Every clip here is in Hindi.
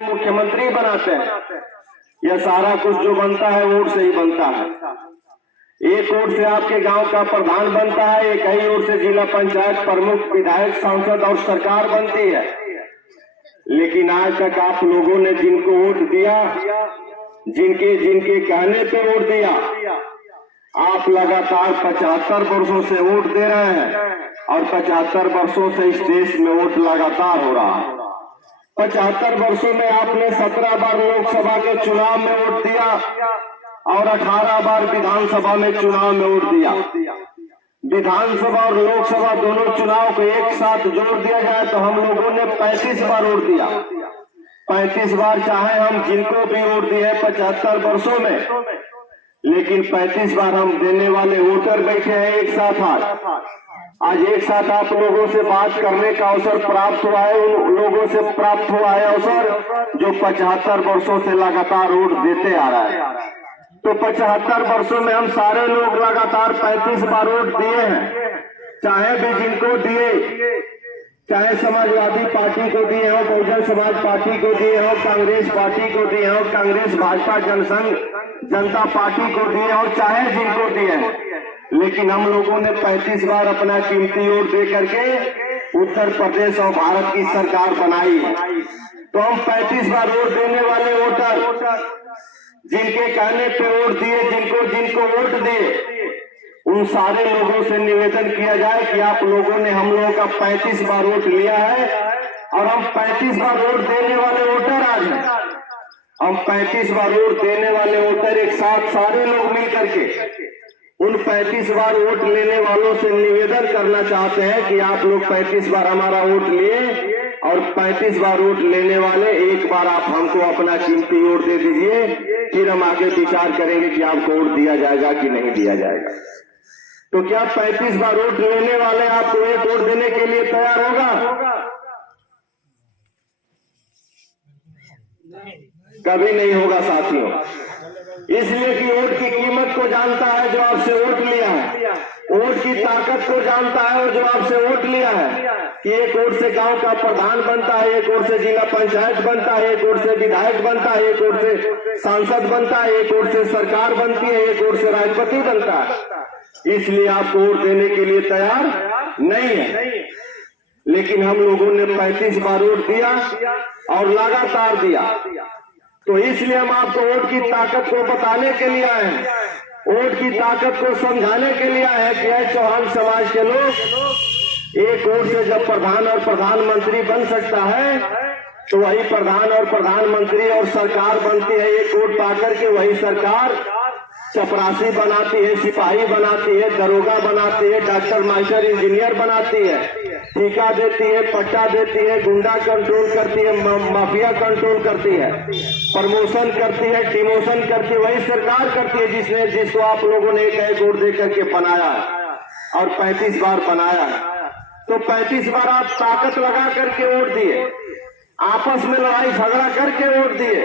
मुख्यमंत्री बनाते हैं। यह सारा कुछ जो बनता है वोट से ही बनता है। एक वोट से आपके गांव का प्रधान बनता है, एक ही वोट से जिला पंचायत प्रमुख, विधायक, सांसद और सरकार बनती है। लेकिन आज तक आप लोगों ने जिनको वोट दिया, जिनके जिनके कहने पे वोट दिया, आप लगातार 75 वर्षों से वोट दे रहे हैं और 75 वर्षों से इस देश में वोट लगातार हो रहा है। 75 वर्षों में आपने 17 बार लोकसभा के चुनाव में वोट दिया और 18 बार विधानसभा में चुनाव में वोट दिया। विधानसभा और लोकसभा दोनों चुनाव को एक साथ जोड़ दिया जाए तो हम लोगों ने 35 बार वोट दिया। 35 बार चाहे हम जिनको भी वोट दिए 75 वर्षों में, लेकिन 35 बार हम देने वाले वोटर बैठे हैं एक साथ। आज एक साथ आप लोगों से बात करने का अवसर प्राप्त हुआ है। उन लोगों से प्राप्त हुआ है अवसर जो 75 वर्षों से लगातार वोट देते आ रहा है। तो 75 वर्षों में हम सारे लोग लगातार 35 बार वोट दिए हैं। चाहे भी जिनको दिए, चाहे समाजवादी पार्टी को दिए हो, बहुजन समाज पार्टी को दिए हो, कांग्रेस पार्टी को दिए हो, कांग्रेस, भाजपा, जनसंघ, जनता पार्टी को दिए हो, चाहे जिनको दिए हो, लेकिन हम लोगों ने 35 बार अपना कीमती वोट दे करके उत्तर प्रदेश और भारत की सरकार बनाई है। तो हम 35 बार वोट देने वाले वोटर, जिनके कहने पे वोट दिए, जिनको जिनको वोट दिए, उन सारे लोगों से निवेदन किया जाए कि आप लोगों ने हम लोगों का 35 बार वोट लिया है और हम 35 बार वोट देने वाले वोटर आज हैं। हम 35 बार वोट देने वाले वोटर एक साथ सारे लोग मिल करके उन 35 बार वोट लेने वालों से निवेदन करना चाहते हैं कि आप लोग 35 बार हमारा वोट लिए और 35 बार वोट लेने वाले एक बार आप हमको अपना कीमती वोट दे दीजिए, फिर हम आगे विचार करेंगे कि आपको वोट दिया जाएगा कि नहीं दिया जाएगा। तो क्या 35 बार वोट लेने वाले आपको एक वोट देने के लिए तैयार होगा? कभी नहीं होगा साथियों। इसलिए कि वोट की कीमत को जानता है जो आपसे वोट लिया है, वोट की ताकत को जानता है और जो आपसे वोट लिया है कि एक वोट से गांव का प्रधान बनता है, एक वोट से जिला पंचायत बनता है, एक वोट से विधायक बनता है, एक वोट से सांसद बनता है, एक वोट से सरकार बनती है, एक वोट से राष्ट्रपति बनता है। इसलिए आपको वोट देने के लिए तैयार नहीं है। लेकिन हम लोगों ने 35 बार वोट दिया और लगातार दिया। तो इसलिए हम आपको वोट की ताकत को बताने के लिए आए हैं, वोट की ताकत को समझाने के लिए आए हैं कि यह चौहान समाज के लोग एक वोट से जब प्रधान और प्रधानमंत्री बन सकता है तो वही प्रधान और प्रधानमंत्री और सरकार बनती है। एक वोट पाकर के वही सरकार चपरासी बनाती है, सिपाही बनाती है, दरोगा बनाती है, डॉक्टर, मास्टर, इंजीनियर बनाती है, ठेका देती है, पट्टा देती है, गुंडा कंट्रोल करती है, माफिया कंट्रोल करती है, प्रमोशन करती है, डिमोशन करती है, वही सरकार करती है जिसको आप लोगों ने एक वोट दे करके बनाया और 35 बार बनाया। तो 35 बार आप ताकत लगा करके वोट दिए, आपस में लड़ाई झगड़ा करके वोट दिए,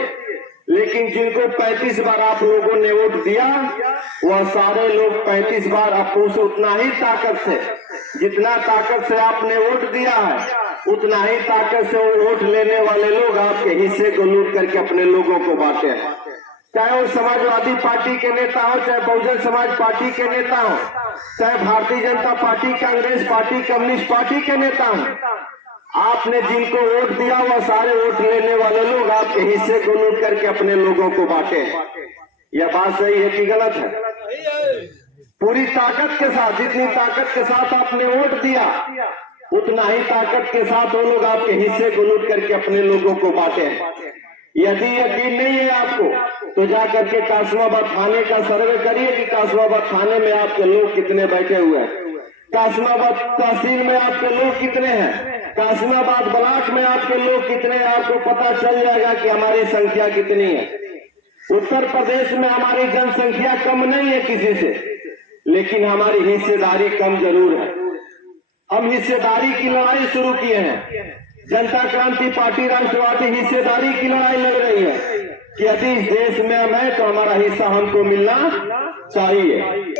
लेकिन जिनको 35 बार आप लोगों ने वोट दिया वह सारे लोग 35 बार आपको उतना ही ताकत से, जितना ताकत से आपने वोट दिया है उतना ही ताकत से वो वोट लेने वाले लोग आपके हिस्से को लूट करके अपने लोगों को बांटे हैं। चाहे वो समाजवादी पार्टी के नेता हो, चाहे बहुजन समाज पार्टी के नेता हो, चाहे Bharatiya Janata party, Congress party, communist party के नेता हो, आपने जिनको वोट दिया वह सारे वोट लेने वाले लोग आपके हिस्से को लूट करके अपने लोगों को बांटे। यह बात सही है कि गलत है? पूरी ताकत के साथ, जितनी ताकत के साथ आपने वोट दिया उतना ही ताकत के साथ वो लोग आपके हिस्से को लूट करके अपने लोगों को बांटे। यदि यकीन नहीं है आपको तो जा करके कासमाबाद थाने का सर्वे करिए कि कासमाबाद थाने में आपके लोग कितने बैठे हुए हैं, कासमाबाद तहसील में आपके लोग कितने हैं, कासमाबाद ब्लॉक में आपके लोग कितने हैं, आपको पता चल जाएगा कि हमारी संख्या कितनी है। उत्तर प्रदेश में हमारी जनसंख्या कम नहीं है किसी से, लेकिन हमारी हिस्सेदारी कम जरूर है। हम हिस्सेदारी की लड़ाई शुरू किए हैं। जनता क्रांति पार्टी राष्ट्रवादी हिस्सेदारी की लड़ाई लड़ रही है कि यदि इस देश में हम हैं तो हमारा हिस्सा हमको मिलना चाहिए।